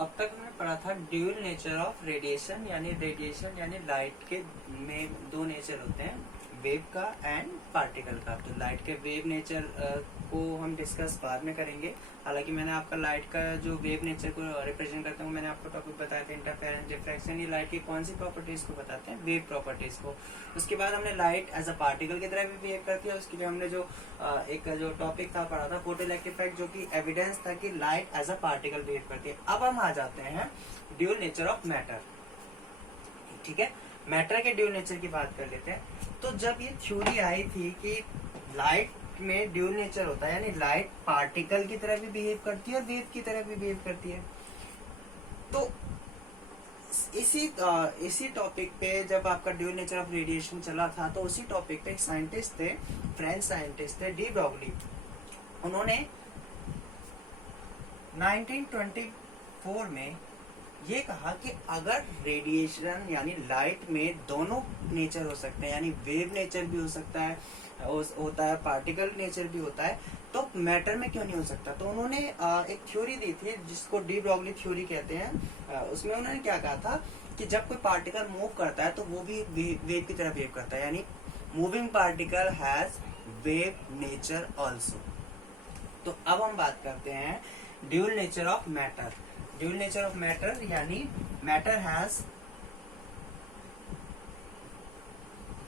अब तक हमने पढ़ा था ड्यूल नेचर ऑफ रेडिएशन यानी लाइट के में दो नेचर होते हैं, वेव का एंड पार्टिकल का। तो लाइट के वेव नेचर को हम डिस्कस बाद में करेंगे। हालांकि मैंने आपका लाइट का जो वेव नेचर को रिप्रेजेंट करते हैं मैंने आपको टॉपिक बताया था इंटरफेरेंस डिफ्रैक्शन। ये लाइट की कौन सी प्रॉपर्टीज को बताते हैं, वेव प्रॉपर्टीज को। उसके बाद हमने लाइट एज अ पार्टिकल की तरह भी बिहेव करती है। उसके लिए हमने जो एक जो टॉपिक था पढ़ा था फोटोइलेक्ट्रिक इफेक्ट, जो कि एविडेंस था कि light as a particle behave करती है। अब हम आ जाते हैं ड्यूल नेचर ऑफ मैटर। ठीक है, मैटर के ड्यूल नेचर की बात कर लेते हैं। तो जब ये थ्योरी आई थी कि लाइट में ड्यूल नेचर होता है, यानी लाइट पार्टिकल की तरह भी बिहेव करती है और वेव की तरह भी बिहेव करती है, तो इसी टॉपिक पे जब आपका ड्यूल नेचर ऑफ रेडिएशन चला था, तो उसी टॉपिक पे एक साइंटिस्ट थे, फ्रेंच साइंटिस्ट थे, डी ब्रॉगली। उन्होंने 1924 में ये कहा कि अगर रेडिएशन यानी लाइट में दोनों नेचर हो सकते हैं, यानी वेव नेचर भी हो सकता है होता है, पार्टिकल नेचर भी होता है, तो मैटर में क्यों नहीं हो सकता। तो उन्होंने एक थ्योरी दी थी जिसको डी ब्रॉगली थ्योरी कहते हैं। उसमें उन्होंने क्या कहा था कि जब कोई पार्टिकल मूव करता है तो वो भी वेव की तरह बिहेव करता है, यानी moving particle has wave nature also. तो अब हम बात करते हैं dual nature of matter. Dual nature of matter यानी matter has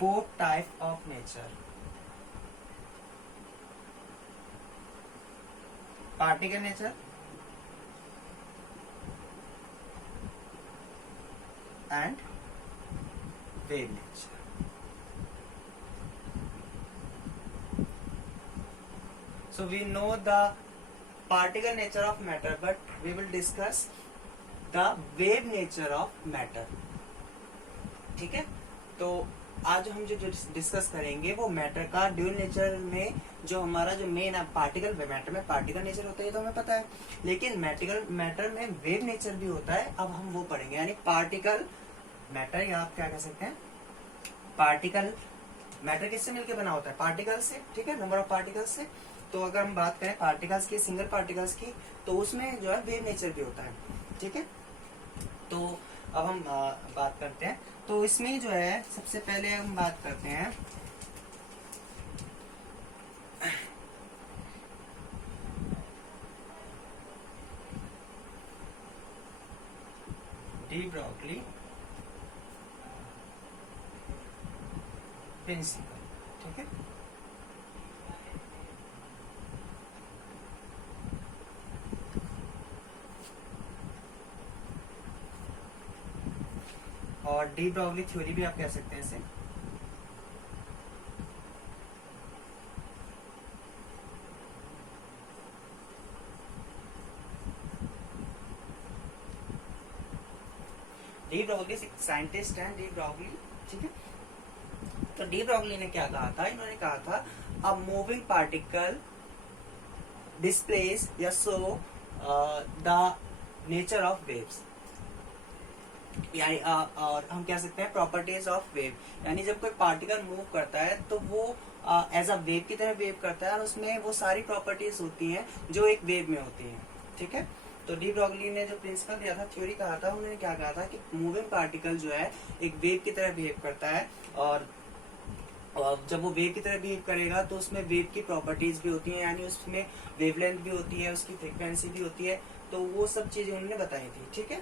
both type of nature, particle nature and wave nature. So we know the particle nature of matter, but we will discuss the wave nature of matter. ठीक है, तो आज हम जो discuss करेंगे वो matter का ड्यूल नेचर में जो हमारा जो मेन है पार्टिकल, मैटर में पार्टिकल नेचर होता है ये तो हमें पता है, लेकिन मैटर में वेव नेचर भी होता है। अब हम वो पढ़ेंगे, यानी पार्टिकल मैटर, या आप क्या कह सकते हैं पार्टिकल मैटर किससे मिलकर बना होता है, पार्टिकल से। ठीक है, नंबर ऑफ पार्टिकल्स से। तो अगर हम बात करें पार्टिकल्स की, सिंगल पार्टिकल्स की, तो उसमें जो है वेव नेचर भी होता है। ठीक है, तो अब हम बात करते हैं। तो इसमें जो है सबसे पहले हम बात करते हैं डी ब्रॉगली प्रिंसिपल। ठीक है, और डी ब्रॉगली थ्योरी भी आप कह सकते हैं इसे। डी ब्रॉगली साइंटिस्ट हैं, डी ब्रॉगली। ठीक है, तो डी ब्रॉगली ने क्या कहा था, इन्होंने कहा था अ मूविंग पार्टिकल डिस्प्लेस या show the nature of waves, यानी और हम कह सकते हैं प्रॉपर्टीज ऑफ वेव। यानी जब कोई पार्टिकल मूव करता है तो वो एज अ वेव की तरह वेव करता है और उसमें वो सारी प्रॉपर्टीज होती हैं जो एक वेव में होती हैं। ठीक है, तो डी ब्रॉगली ने जो प्रिंसिपल दिया था, थ्योरी कहा था, उन्होंने क्या कहा था कि मूविंग पार्टिकल जो है एक वेव की तरह बिहेव करता है, और जब वो वेव की तरह बिहेव करेगा तो उसमें वेव की प्रॉपर्टीज भी होती हैं, यानी उसमें वेवलेंथ भी होती है, उसकी फ्रीक्वेंसी भी होती है। तो वो सब चीजें उन्होंने बताई थी। ठीक है,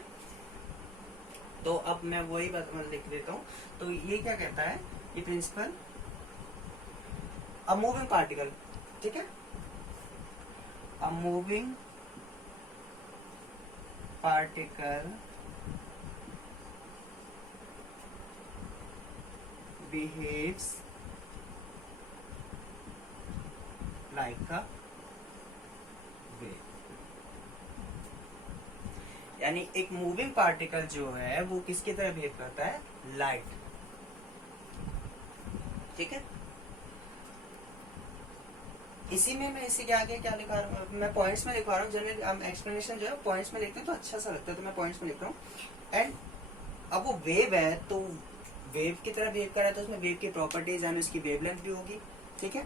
तो अब मैं वही बात लिख देता हूँ। तो ये क्या कहता है ये प्रिंसिपल, अ मूविंग पार्टिकल। ठीक है, a moving particle behaves like a wave, यानी एक मूविंग पार्टिकल जो है वो किसकी तरह बिहेव करता है, लाइट। ठीक है, इसी में मैं इसी के आगे क्या लिखा रहा हूँ, मैं पॉइंट्स में लिखवा रहा हूँ। जनरली हम एक्सप्लेनेशन जो है पॉइंट्स में लिखते हैं तो अच्छा सा लगता है, तो मैं पॉइंट्स में लिख रहा हूँ। एंड अब वो वेव है तो वेव की तरह बिहेव कर रहा है, तो उसमें वेव की प्रॉपर्टीज यानी उसकी वेवलेंथ भी होगी। ठीक है,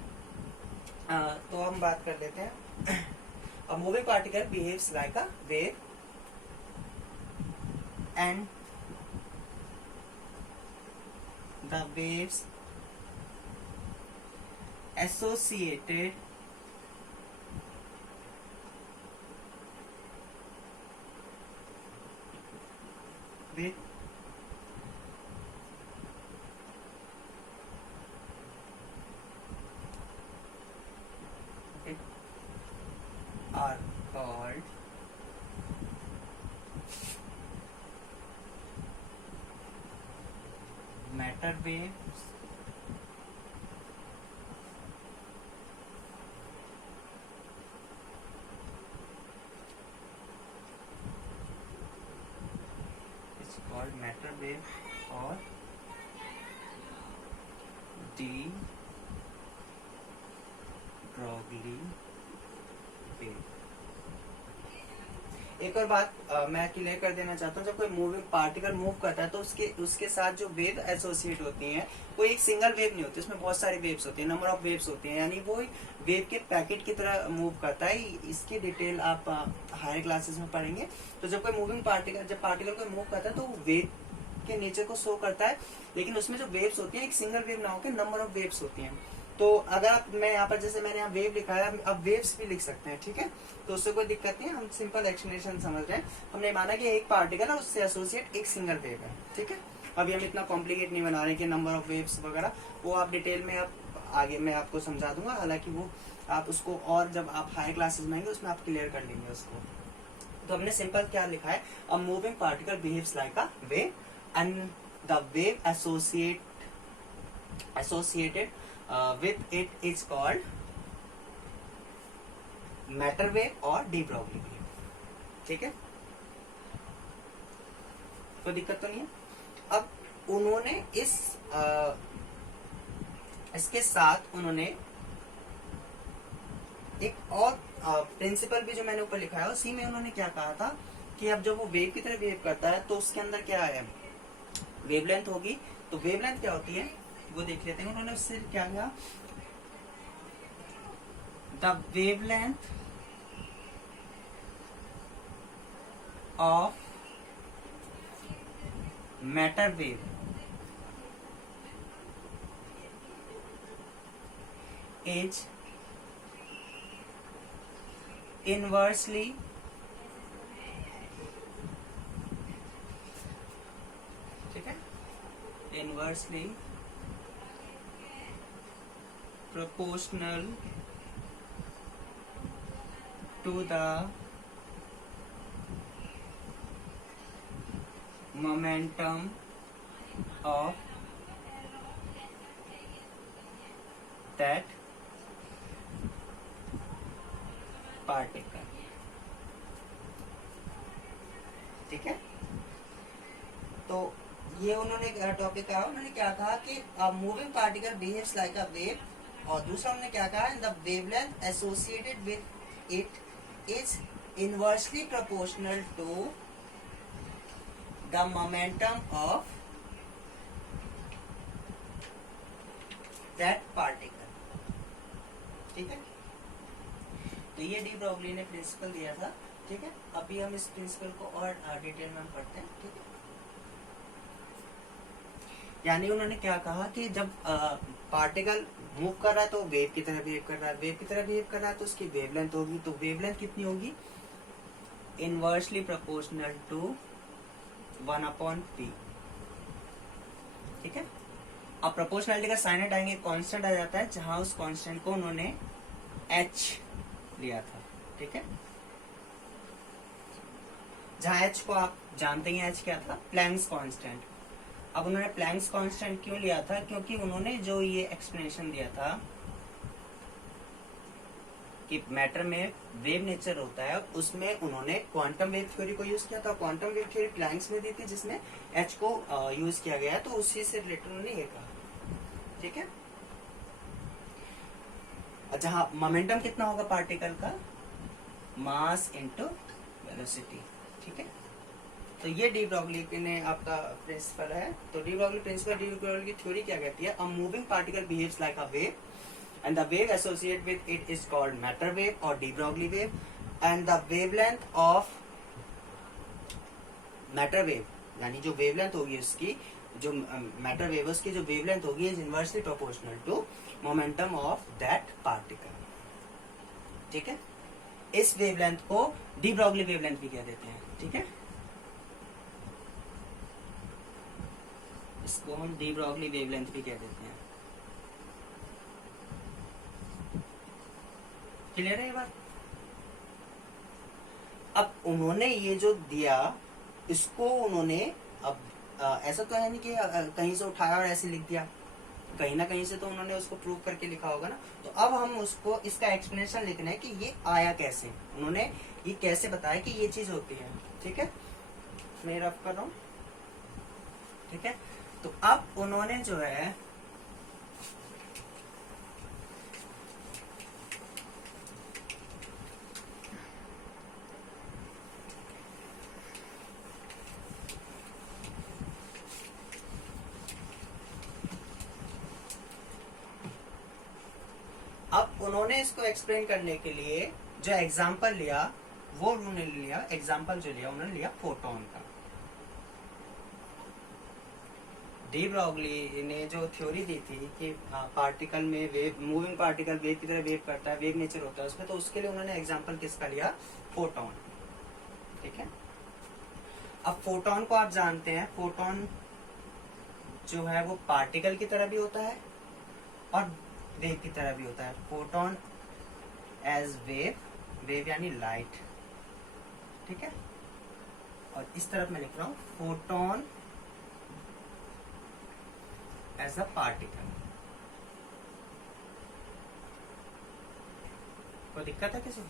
तो हम बात कर लेते हैं। अ moving particle behaves like a wave and the waves associated with it are called matter waves called matter wave or de Broglie wave। एक और बात मैं क्लियर कर देना चाहता हूँ, जब कोई मूविंग पार्टिकल मूव करता है तो उसके साथ जो वेव एसोसिएट होती हैं वो एक सिंगल वेव नहीं होती, उसमें बहुत सारी वेव्स होती हैं, नंबर ऑफ वेव्स होती हैं, यानी वो वेव के पैकेट की तरह मूव करता है। इसकी डिटेल आप हायर क्लासेस में पढ़ेंगे। तो जब कोई मूविंग पार्टिकल जब पार्टिकल को मूव करता है तो वो वेव के नेचर को शो करता है, लेकिन उसमें जो वेव्स होती हैं एक सिंगल वेव ना होकर नंबर ऑफ वेव्स होती हैं। तो अगर मैं यहाँ पर जैसे मैंने यहाँ वेव लिखा है, अब वेव्स भी लिख सकते हैं, ठीक है, तो उससे कोई दिक्कत नहीं है, हम सिंपल एक्सप्लेनेशन समझ रहे हैं। हमने माना कि एक पार्टिकल है उससे एसोसिएट एक सिंगल वेव है, ठीक है। अभी हम इतना कॉम्प्लिकेट नहीं बना रहे कि नंबर ऑफ वेव्स वगैरह, वो आप डिटेल में आप आगे मैं आपको समझा दूंगा, हालांकि वो आप उसको और जब आप हायर क्लासेस में आएंगे उसमें आप क्लियर कर लेंगे उसको। तो हमने सिंपल क्या लिखा है, a moving particle behaves like a wave and the wave associated with it is called matter wave और de Broglie wave, ठीक है, कोई दिक्कत तो नहीं है। अब उन्होंने इसके साथ उन्होंने एक और प्रिंसिपल भी जो मैंने ऊपर लिखा है उसी में उन्होंने क्या कहा था कि अब जब वो वेव की तरह वेव करता है तो उसके अंदर क्या है, वेवलेंथ होगी। तो वेवलेंथ क्या होती है वो देख लेते हैं। उन्होंने उससे क्या किया, the wavelength of matter wave is inversely inversely proportional to the momentum of that particle, ठीक है। तो ये उन्होंने टॉपिक कहा, उन्होंने क्या कहा कि moving particle behaves like a wave, और दूसरा उन्होंने क्या कहा, the wavelength associated with it is inversely proportional to the momentum of that particle, ठीक है। तो ये डी ब्रोगली ने प्रिंसिपल दिया था, ठीक है। अभी हम इस प्रिंसिपल को और डिटेल में पढ़ते हैं, ठीक है। यानी उन्होंने क्या कहा कि जब पार्टिकल मूव कर रहा है तो वेव की तरह बिहेव कर रहा है, वेव की तरह बिहेव कर रहा है तो उसकी वेवलेंथ होगी। तो वेवलेंथ कितनी होगी, इनवर्सली प्रोपोर्शनल टू 1/p, ठीक है। अब प्रोपोर्शनलिटी का साइन हटाएंगे, कांस्टेंट आ जाता है, जहां उस कांस्टेंट को उन्होंने h लिया था, ठीक है। जहां h को आप जानते हैं, h क्या था, प्लैंक्स कांस्टेंट। अब उन्होंने प्लैंक्स कांस्टेंट क्यों लिया था, क्योंकि उन्होंने जो ये एक्सप्लेनेशन दिया था कि मैटर में वेव नेचर होता है, उसमें उन्होंने क्वांटम वेव थ्योरी को यूज किया था। क्वांटम वेव थ्योरी प्लैंक्स में दी थी जिसमें एच को यूज किया गया है, तो उसी से रिलेटेड उन्होंने ये कहा, ठीक है। जहां मोमेंटम कितना होगा पार्टिकल का, मास इनटू वेलोसिटी, ठीक है। तो ये डी ब्रोगली ने आपका प्रिंसिपल है। तो de Broglie principle, de Broglie की थ्योरी क्या कहती है, a moving particle behaves like a wave and the wave associated with it is called matter wave or de Broglie wave, and the wavelength of matter wave यानी जो wavelength होगी उसकी, जो matter weavers की जो वेवलेंथ होगी is inversely proportional to momentum of that particle. ठीक है, इस वेवलेंथ को डी ब्रॉगली वेवलेंथ भी कह देते हैं। ठीक है, इसको हम डी ब्रॉगली वेवलेंथ भी कह देते हैं। क्लियर है ये बात? अब उन्होंने ये जो दिया, इसको उन्होंने अब ऐसा तो है नहीं कि कहीं से उठाया और ऐसे लिख दिया, कहीं ना कहीं से तो उन्होंने उसको प्रूव करके लिखा होगा ना। तो अब हम उसको इसका एक्सप्लेनेशन लिखना है कि ये आया कैसे, उन्होंने ये कैसे बताया कि ये चीज होती है। ठीक है, मैं रफ कर रहा हूं। ठीक है, तो अब उन्होंने जो है इसको एक्सप्लेन करने के लिए जो एग्जाम्पल लिया, वो उन्होंने लिया, एग्जाम्पल जो लिया उन्होंने लिया फोटोन का। डी ब्रॉगली ने जो थ्योरी दी थी कि पार्टिकल में वेव, मूविंग पार्टिकल वेव की तरह वेव करता है, वेव नेचर होता है उसमें, तो उसके लिए उन्होंने एग्जाम्पल किसका लिया? फोटोन। ठीक है, अब फोटोन को आप जानते हैं, फोटोन जो है वो पार्टिकल की तरह भी होता है और वेव की तरह भी होता है। फोटोन एज वेव, वेव यानी लाइट। ठीक है, और इस तरफ मैं लिख रहा हूं फोटोन एज अ पार्टिकल। कोई दिक्कत है किसी?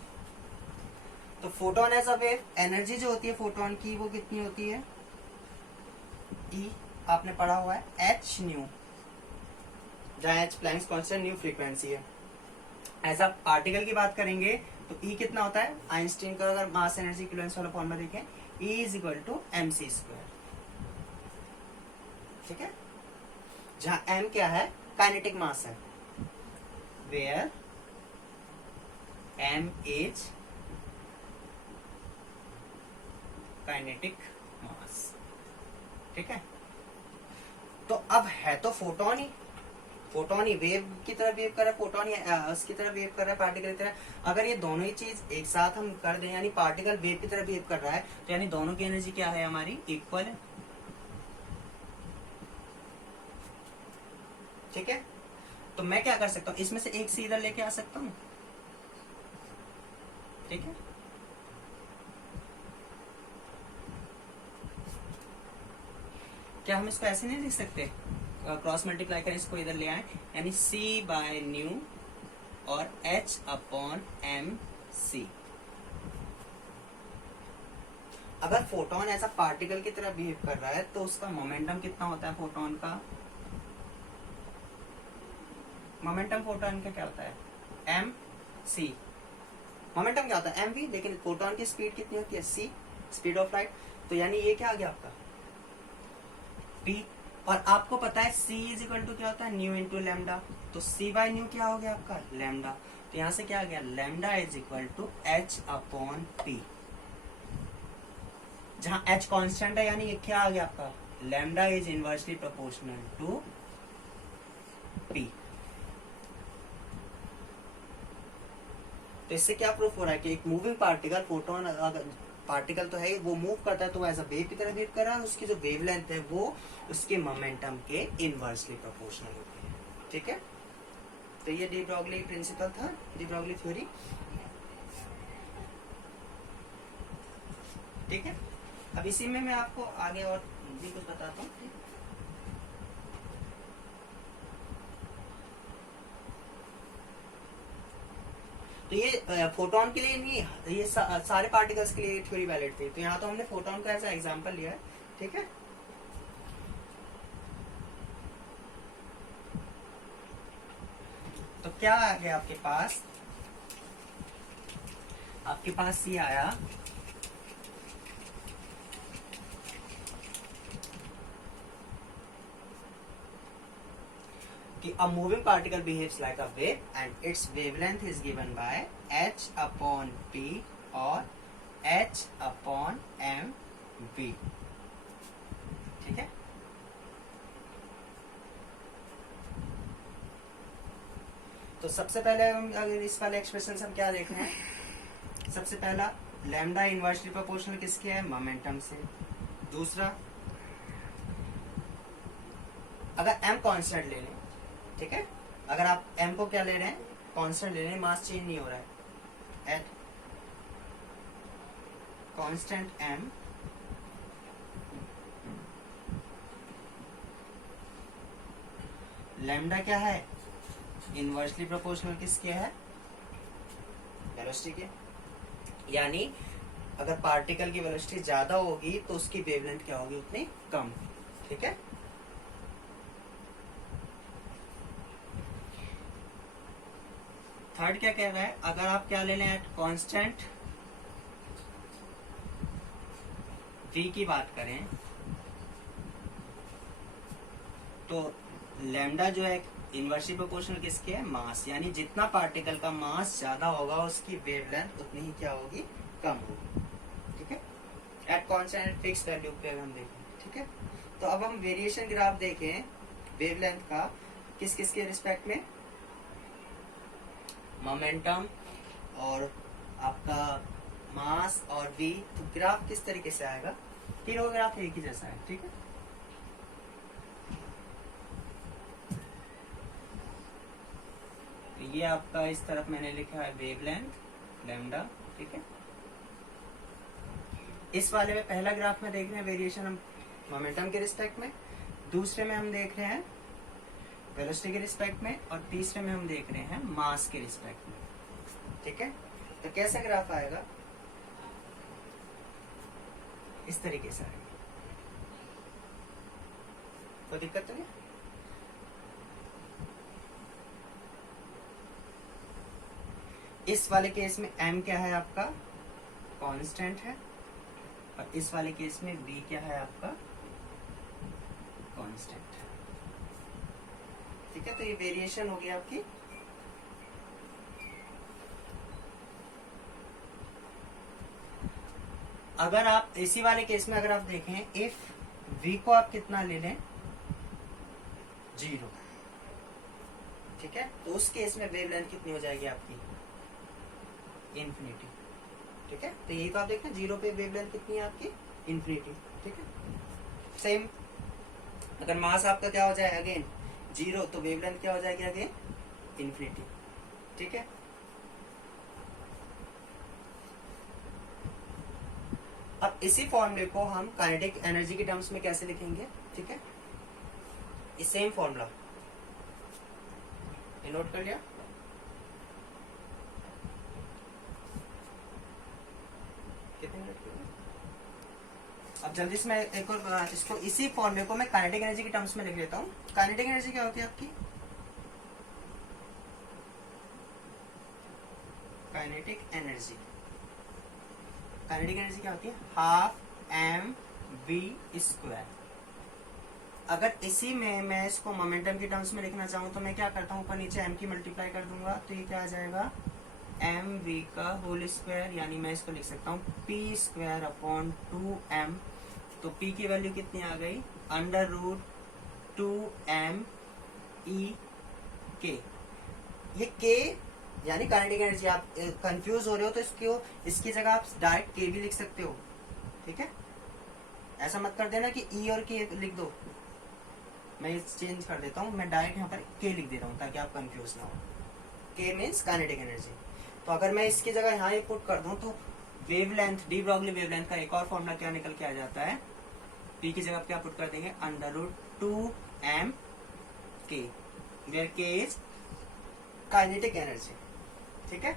तो photon as a wave, energy जो होती है फोटोन की वो कितनी होती है? ई आपने पढ़ा हुआ है एच न्यू, जहां H Planck's constant, new frequency है। एज अ पार्टिकल की बात करेंगे तो ई कितना होता है? आइंस्टीन का अगर मास एनर्जी इक्विवेलेंस वाला फॉर्मूला देखें, E is equal to mc square. ठीक है, जहां m क्या है? काइनेटिक मास है, where m is kinetic mass. ठीक है, तो अब है तो फोटोन ही, फोटोन ही वेव की तरह वेव कर रहा है, फोटोन ही उसकी तरह वेव कर रहा है, पार्टिकल की तरह। अगर ये दोनों ही चीज एक साथ हम कर दें, यानी पार्टिकल वेव की तरह वेव कर रहा है, तो यानी दोनों की एनर्जी क्या है हमारी? इक्वल है। ठीक है, तो मैं क्या कर सकता हूं, इसमें से एक सीधा लेके आ सकता हूं। ठीक है, क्या हम इसको ऐसे नहीं लिख सकते? क्रॉस मल्टीप्लाई करें, इसको इधर ले आए, यानी c बाय न्यू और h अपॉन एम सी। अगर फोटोन ऐसा पार्टिकल की तरह बिहेव कर रहा है तो उसका मोमेंटम कितना होता है फोटोन का? मोमेंटम फोटोन का क्या होता है? M C. मोमेंटम क्या होता है? एम वी, लेकिन फोटोन की स्पीड कितनी होती है? सी, स्पीड ऑफ लाइट। तो यानी ये क्या आ गया आपका? पी। और आपको पता है c इज इक्वल टू क्या होता है? New into lambda. तो c बाय न्यू क्या हो गया आपका? लैम्डा। तो यहां से क्या आ गया? Lambda is equal to h upon P. जहां h कांस्टेंट है, यानी ये क्या आ गया आपका? Lambda is inversely proportional to p। तो इससे क्या प्रूफ हो रहा है कि एक मूविंग पार्टिकल, फोटोन अगर पार्टिकल तो है, वो मूव करता है तो वो एज अ वेव की तरह वेव कर रहा है, उसकी जो वेवलेंथ है वो उसके मोमेंटम के इनवर्सली प्रोपोर्शनल होती है। ठीक है, तो ये डी ब्रॉगली प्रिंसिपल था, डी ब्रॉगली थ्योरी। ठीक है, अब इसी में मैं आपको आगे और भी कुछ बताता हूँ। तो ये फोटोन के लिए नहीं, ये सारे पार्टिकल्स के लिए थ्योरी वैलिड थी। तो यहाँ तो हमने फोटोन का ऐसा एग्जांपल लिया है। ठीक है, तो क्या आ गया आपके पास? आपके पास ये आया कि a moving particle behaves like a wave and its wavelength is given by h upon p or h upon m v। तो सबसे पहले हम अगर इस वाले एक्सप्रेशन से हम क्या देख रहे हैं, सबसे पहला लैम्डा इनवर्सली प्रोपोर्शनल किसके है, मोमेंटम से। दूसरा, अगर m कांस्टेंट ले लें, ठीक है, अगर आप m को क्या ले रहे हैं, कांस्टेंट ले रहे हैं, मास चेंज नहीं हो रहा है, एट कांस्टेंट m लैम्डा क्या है, इनवर्सली प्रोपोर्शनल किसके है, वेलोसिटी के। यानी अगर पार्टिकल की वेलोसिटी ज्यादा होगी तो उसकी वेवलेंथ क्या होगी, उतनी कम। ठीक है, थर्ड क्या कह रहा है, अगर आप क्या ले लें, एट कांस्टेंट v की बात करें तो लैम्डा जो है इनवर्सली प्रोपोर्शनल किसके है, मास। यानी जितना पार्टिकल का मास ज्यादा होगा उसकी वेवलेंथ उतनी ही क्या होगी, कम होगी। ठीक है, एट कांस्टेंट फिक्स वैल्यू पे हम देखें। ठीक है, तो अब हम वेरिएशन ग्राफ देखें वेवलेंथ का, किस किस के रिस्पेक्ट में, मोमेंटम और आपका मास और v। तो ग्राफ किस तरीके से आएगा, तीनों ग्राफ एक ही जैसा है। ठीक है, ये आपका इस तरफ मैंने लिखा है वेवलेंथ लैम्डा। ठीक है, इस वाले में पहला ग्राफ में देख रहे हैं वेरिएशन हम मोमेंटम के रिस्पेक्ट में, दूसरे में हम देख रहे हैं वेलोसिटी के रिस्पेक्ट में, और तीसरे में हम देख रहे हैं मास के रिस्पेक्ट में। ठीक है, तो कैसा ग्राफ आएगा, इस तरीके से आएगा। कोई दिक्कत तो नहीं। इस वाले केस में m क्या है आपका, कांस्टेंट है, और इस वाले केस में v क्या है आपका, कांस्टेंट। ठीक है, तो ये वेरिएशन हो गई आपकी। अगर आप इसी वाले केस में अगर आप देखें, इफ v को आप कितना ले लें, 0, ठीक है, तो उस केस में वेवलेंथ कितनी हो जाएगी आपकी, इन्फिनिटी। ठीक है, तो यही तो आप देखें, 0 पे वेवलेंथ कितनी है आपकी, इन्फिनिटी। ठीक है, सेम अगर मास आपका क्या हो जाए अगेन 0, तो वेवलेंथ क्या हो जाएगी अगेन, इन्फिनिटी। ठीक है, अब इसी फॉर्मूले को हम काइनेटिक एनर्जी के टर्म्स में कैसे लिखेंगे। ठीक है, इस सेम फॉर्मूला ये नोट कर लिया। कितने मिनट के लिए? अब जल्दी से मैं एक और इसको इसी फॉर्मूले को मैं काइनेटिक एनर्जी के टर्म्स में लिख लेता हूँ। काइनेटिक एनर्जी क्या होती है आपकी, काइनेटिक एनर्जी, काइनेटिक एनर्जी क्या होती है, हाफ mv²। अगर इसी में मैं इसको मोमेंटम के टर्म्स में लिखना चाहूँ तो मैं क्या करता हूँ, ऊपर नीचे m की मल्टीप्लाई कर दूंगा, तो ये क्या आ जाएगा, mv का होल स्क्वायर। यानी मैं इसको लिख सकता हूँ p²/2m। तो p की वैल्यू कितनी आ गई, √2m/e²। ये k यानी काइनेटिक एनर्जी। आप कंफ्यूज हो रहे हो तो इसकी जगह आप डायरेक्ट k भी लिख सकते हो। ठीक है, ऐसा मत कर देना कि e और k लिख दो, मैं चेंज कर देता हूँ, मैं डायरेक्ट यहाँ पर k लिख दे रहा हूँ ताकि आप कंफ्यूज ना हो। k means kinetic energy. तो अगर मैं इसकी जगह यहाँ ही पुट कर दूं तो वेवलेंथ, डी ब्रॉगली वेवलेंथ का एक और फॉर्मूला क्या निकल के आ जाता है, p की जगह क्या पुट कर देंगे, √2m k, where k is kinetic energy. ठीक है,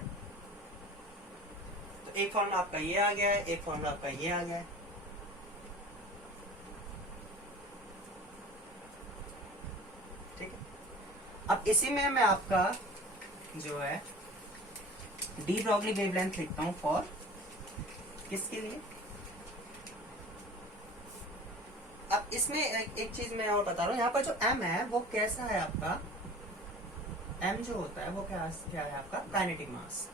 तो एक फॉर्मूला आपका ये आ गया है, एक फॉर्मूला आपका ये आ गया है। ठीक है, अब इसी में मैं आपका जो है डी ब्रॉगली वेवलेंथ लिखता हूं फॉर किसके लिए। अब इसमें एक चीज मैं और बता रहा हूं, यहाँ पर जो m है वो कैसा है आपका, m जो होता है वो क्या है आपका, काइनेटिक मास।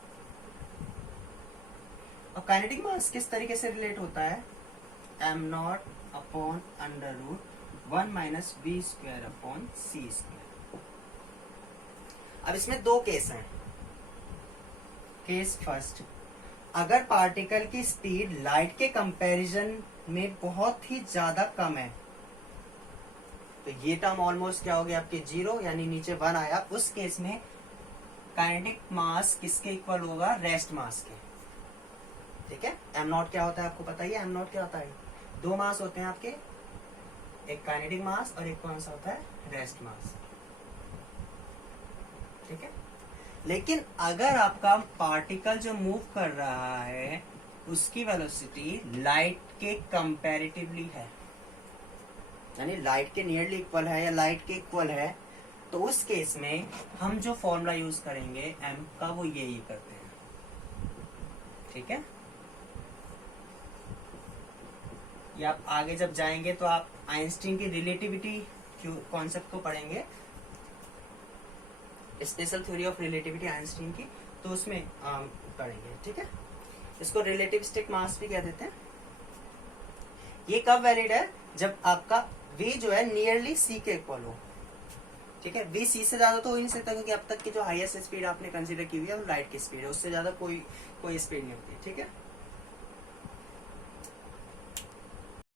और काइनेटिक मास किस तरीके से रिलेट होता है, m0/√1 - v²/c²। अब इसमें दो केस हैं। केस फर्स्ट, अगर पार्टिकल की स्पीड लाइट के कंपैरिजन में बहुत ही ज्यादा कम है, तो ये टर्म ऑलमोस्ट क्या हो गया आपके जीरो, यानी नीचे 1 आया। उस केस में काइनेटिक मास किसके इक्वल होगा? रेस्ट मास के। ठीक है, एम नॉट क्या होता है आपको पता ही है। एम नॉट क्या होता है? दो मास होते हैं आपके, एक काइनेटिक मास और एक कौन सा होता है? Rest mass. ठीक है, लेकिन अगर आपका पार्टिकल जो मूव कर रहा है उसकी वेलोसिटी लाइट के कंपैरेटिवली है, यानी लाइट के नियरली इक्वल है या लाइट के इक्वल है, तो उस केस में हम जो फॉर्मूला यूज करेंगे एम का वो यही करते हैं। ठीक है, या आप आगे जब जाएंगे तो आप आइंस्टीन की रिलेटिविटी कॉन्सेप्ट को पढ़ेंगे, special theory of relativity Einstein की, तो उसमें पढ़ेंगे। ठीक है, इसको रिलेटिविस्टिक मास भी कह देते हैं। ये कब वैलिड है? जब आपका v जो है नियरली c के इक्वल हो। ठीक है, v c से ज्यादा तो हो ही नहीं सकता, क्योंकि अब तक की जो हाईएस्ट स्पीड आपने कंसीडर की हुई है वो लाइट की स्पीड है, उससे ज्यादा कोई स्पीड नहीं होती। ठीक है,